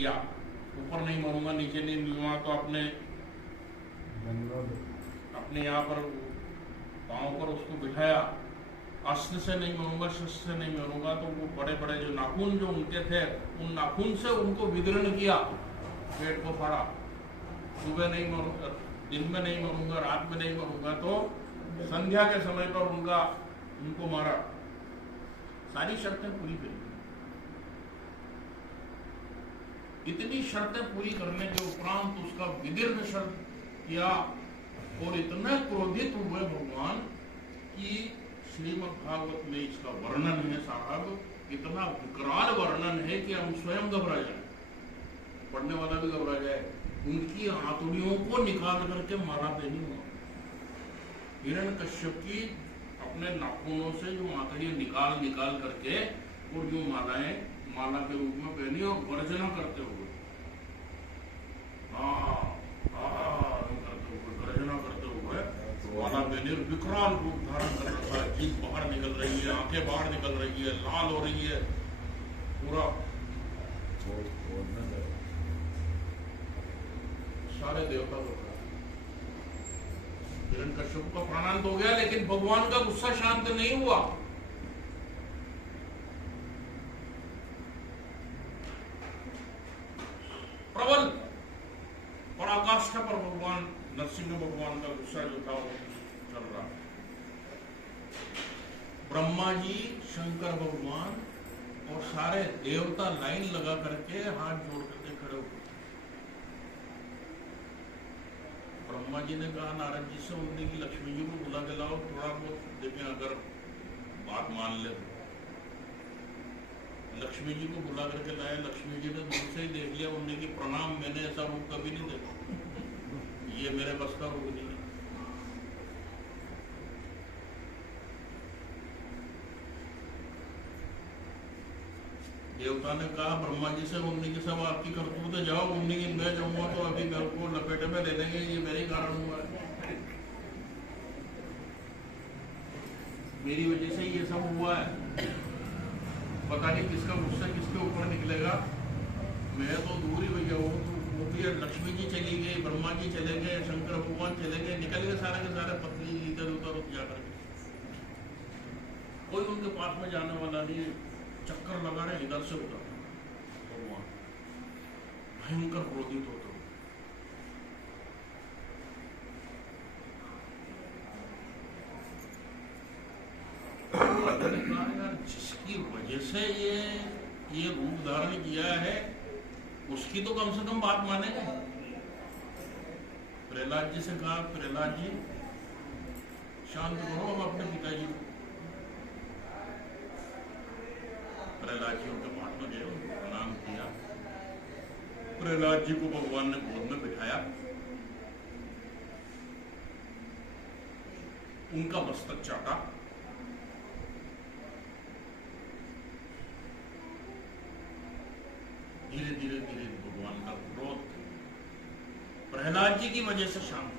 किया, ऊपर नहीं मरूंगा नीचे नहीं मरूंगा, तो अपने यहाँ पर पाँव पर उसको बिठाया, अस्त्र से नहीं मरूंगा शस्त्र से नहीं मरूंगा, तो वो बड़े बड़े जो नाखून जो उनके थे उन नाखून से उनको विदीर्ण किया, पेट को फाड़ा, सुबह नहीं मरूंगा, दिन में नहीं मरूंगा, रात में नहीं मरूंगा, तो संध्या के समय पर उनको मारा। सारी शर्तें पूरी करी। इतनी शर्तें पूरी करने के उपरांत उसका विदीर्ण शर्त किया और इतने क्रोधित हुए भगवान कि श्रीमद् भागवत में इसका वर्णन है साहब, इतना विकराल वर्णन है कि हम स्वयं घबरा जाए, पढ़ने वाला भी घबरा जाए। उनकी हाथुड़ियों को निकाल करके माला पहनी हुआ, हिरण्यकश्यप की अपने नाखूनों से जो हाथुड़ियां निकाल करके और जो माला के रूप में पहनी और गर्जना करते हुए गर्जना करते हुए माला पहनी और विकराल रूप धारण कर रखा है। जीभ बाहर निकल रही है, आंखें बाहर निकल रही है, लाल हो रही है पूरा। सारे देवता को हिरण्यकश्यप का प्राणांत हो गया, लेकिन भगवान का गुस्सा शांत नहीं हुआ। प्रबल पराकाष्ठा पर भगवान नरसिंह भगवान का गुस्सा जो था वो चल रहा। ब्रह्मा जी, शंकर भगवान और सारे देवता लाइन लगा करके हाथ जोड़ करके खड़े हुए। ब्रह्मा जी ने कहा नारद जी से, उन्होंने की लक्ष्मी जी को बुला के लाओ, थोड़ा बहुत देखें अगर बात मान ले। लक्ष्मी जी को बुला करके लाए। लक्ष्मी जी ने दूर से ही देख लिया, उन्होंने की प्रणाम, मैंने ऐसा रूप कभी नहीं देखा, ये मेरे बस का रूप नहीं है। देवता ने कहा ब्रह्मा जी से, उन्हीं की सब आपकी करतूत है, जाओ। उन्हीं की मैं जाऊंगा तो अभी मेरे को लपेटे में ले लेंगे, ये मेरे कारण हुआ है, मेरी वजह से ये सब हुआ है। पता नहीं किसका गुस्सा किसके ऊपर निकलेगा। मैं तो दूर ही भैया वो तो लक्ष्मी जी चली गई, ब्रह्मा जी चले गए, शंकर भगवान चले गए, निकल गए सारे के सारे पत्नी इधर उधर जाकर। कोई उनके पास में जाने वाला नहीं, चक्कर लगा रहे इधर से उधर। भगवान भयंकर क्रोधित होते जिसकी वजह से ये रूप धारण किया है उसकी तो कम से कम बात मानेंगे। प्रहलाद जी से कहा, प्रहलाद जी शांत करो अब अपने पिताजी को। प्रहलाद जी उनके पास में गए, उनको प्रणाम किया। प्रहलाद जी को भगवान ने गोद में बिठाया, उनका मस्तक चाटा। धीरे धीरे धीरे भगवान का क्रोध प्रहलाद जी की वजह से शांत।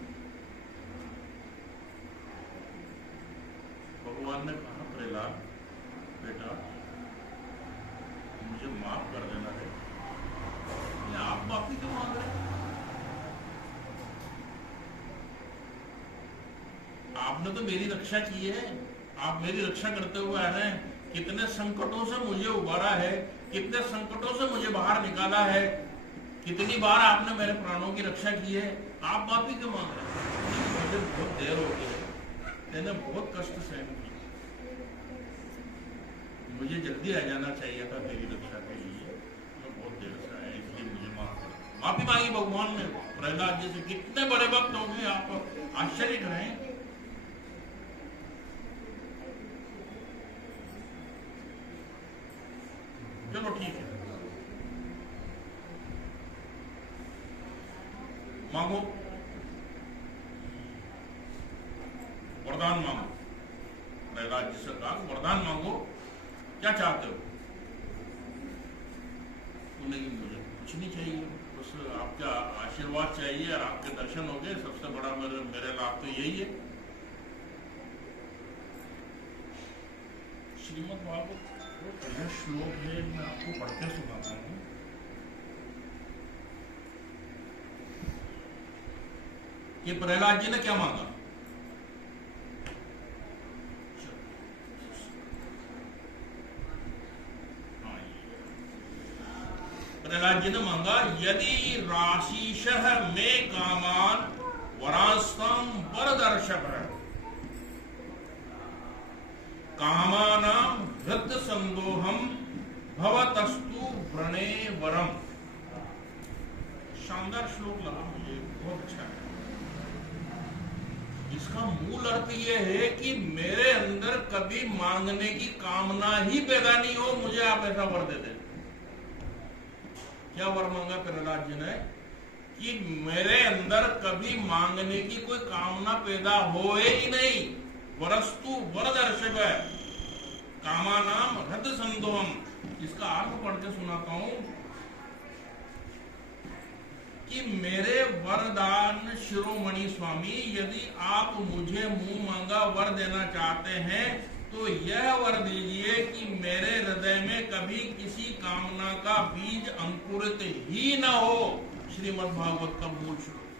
भगवान ने कहा, प्रहलाद बेटा मुझे माफ कर देना है। आप माफी क्यों मांग रहे हैं? आपने तो मेरी रक्षा की है, आप मेरी रक्षा करते हुए आ रहे हैं। कितने संकटों से मुझे उबारा है, कितने संकटों से मुझे बाहर निकाला है, कितनी बार आपने मेरे प्राणों की रक्षा की है, आप माफी क्यों मांग रहे हैं? मुझे बहुत देर हो गई है, मैंने बहुत कष्ट सहन किया, मुझे जल्दी आ जाना चाहिए था तेरी रक्षा के लिए, मैं बहुत देर से आया, इसलिए मुझे माफी मांगी भगवान ने। प्रहलाद जी से कितने बड़े भक्त होंगे, आप आश्चर्य करें। चलो ठीक है, मांगो वरदान मांगो। प्रहलाद जी से कहा वरदान मांगो, क्या चाहते हो? उन्हें मुझे कुछ नहीं चाहिए, बस आपका आशीर्वाद चाहिए और आपके दर्शन हो गए, सबसे बड़ा मेरे लाभ तो यही है। श्रीमद् भागवत वो पहला श्लोक है, मैं आपको पढ़ के सुनाता हूँ। कि प्रहलाद जी ने क्या मांगा। प्रहलाद जी ने मांगा, यदि राशिशः मे कामान वरांस्तं वरदर्शभ कामानां हृद संदोहम भवतस्तु व्रणे वरम। शानदार श्लोक लगा मुझे, बहुत अच्छा है। इसका मूल अर्थ यह है कि मेरे अंदर कभी मांगने की कामना ही पैदा नहीं हो, मुझे आप ऐसा वर दे दें। क्या वर मांगा प्रहलाद जी ने कि मेरे अंदर कभी मांगने की कोई कामना पैदा होए ही नहीं। वरस्तु वरदर्शभ कामानाम हृद संदोहम। इसका अर्थ पढ़ के सुनाता हूं कि मेरे वरदान शिरोमणि स्वामी, यदि आप मुझे मुंह मांगा वर देना चाहते हैं तो यह वर दीजिए कि मेरे हृदय में कभी किसी कामना का बीज अंकुरित ही न हो। श्रीमद् भागवत का मूल श्लोक।